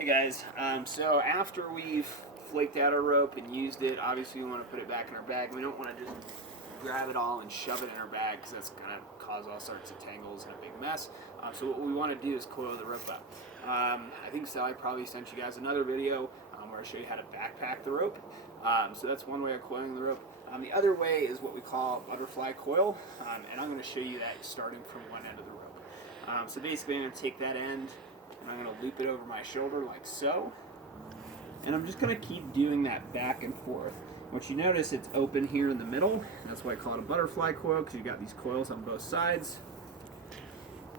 Hey guys, so after we've flaked out our rope and used it, obviously we want to put it back in our bag. We don't want to just grab it all and shove it in our bag because that's going to cause all sorts of tangles and a big mess. So what we want to do is coil the rope up. I think Sally probably sent you guys another video where I show you how to backpack the rope. So that's one way of coiling the rope. The other way is what we call butterfly coil, and I'm going to show you that starting from one end of the rope. So basically I'm going to take that end and I'm going to loop it over my shoulder like so. And I'm just going to keep doing that back and forth. What you notice, it's open here in the middle. That's why I call it a butterfly coil, because you got these coils on both sides.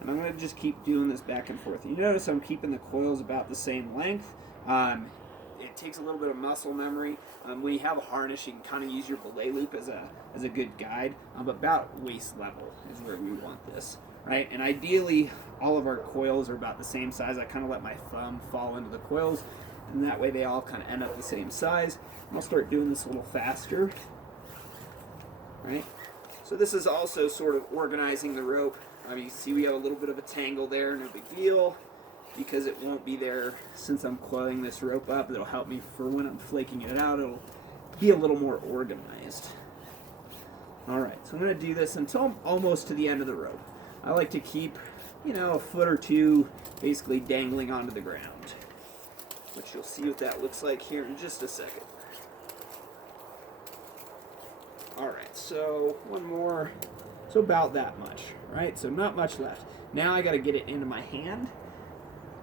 And I'm going to just keep doing this back and forth. You notice I'm keeping the coils about the same length. It takes a little bit of muscle memory. When you have a harness, you can kind of use your belay loop as a good guide. But about waist level is where we want this, right? And ideally, all of our coils are about the same size. I kind of let my thumb fall into the coils, and that way they all kind of end up the same size. And I'll start doing this a little faster, right? So this is also sort of organizing the rope. You see we have a little bit of a tangle there, no big deal, because it won't be there since I'm coiling this rope up. It'll help me for when I'm flaking it out. It'll be a little more organized. Alright, so I'm going to do this until I'm almost to the end of the rope. I like to keep, a foot or two basically dangling onto the ground, which you'll see what that looks like here in just a second. Alright, so one more. So about that much, right? So not much left. Now I got to get it into my hand.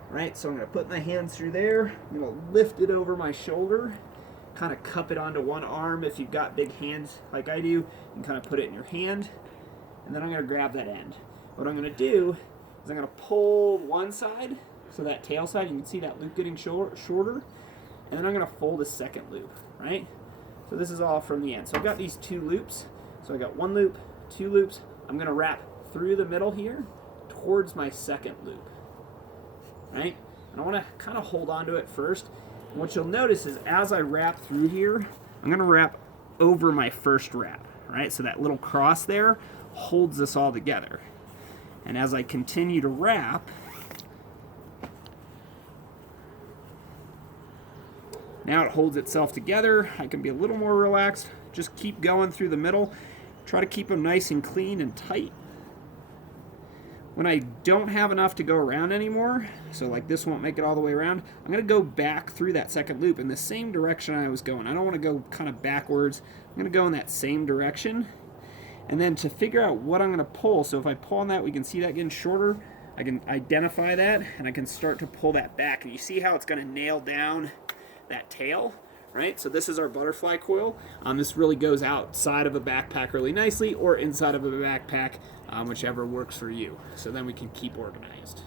Right, so I'm going to put my hands through there. I'm going to lift it over my shoulder, kind of cup it onto one arm. If you've got big hands like I do, you can kind of put it in your hand, and then I'm going to grab that end. What I'm going to do is I'm going to pull one side, so that tail side, you can see that loop getting shorter, and then I'm going to fold a second loop, right? So this is all from the end. So I've got these two loops. So I got one loop, two loops. I'm going to wrap through the middle here towards my second loop. Right? And I want to kind of hold on to it first. And what you'll notice is as I wrap through here, I'm going to wrap over my first wrap, right? So that little cross there holds this all together. And as I continue to wrap, now it holds itself together. I can be a little more relaxed. Just keep going through the middle. Try to keep them nice and clean and tight. When I don't have enough to go around anymore, so like this won't make it all the way around, I'm going to go back through that second loop in the same direction I was going. I don't want to go kind of backwards. I'm going to go in that same direction. And then to figure out what I'm going to pull, so if I pull on that, we can see that getting shorter. I can identify that, and I can start to pull that back. And you see how it's going to nail down that tail? Right, so this is our butterfly coil. This really goes outside of a backpack really nicely, or inside of a backpack, whichever works for you. So then we can keep organized.